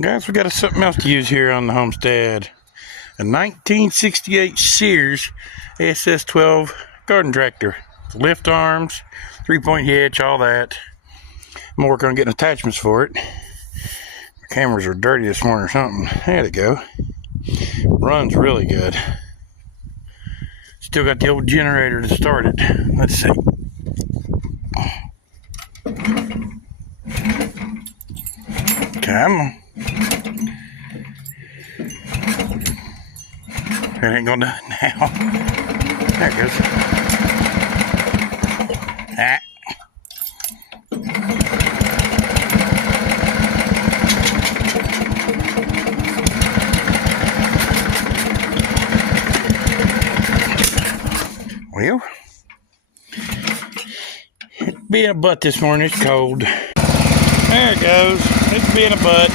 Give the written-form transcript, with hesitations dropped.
Guys, we got something else to use here on the homestead. A 1968 Sears SS12 garden tractor. Lift arms, 3-point hitch, all that. I'm working on getting attachments for it. My cameras are dirty this morning or something. There they go. Runs really good. Still got the old generator to start it. Let's see. Come on. It ain't gonna do it now. There it goes. Ah. Well, it's being a butt this morning. It's cold. There it goes. It's being a butt.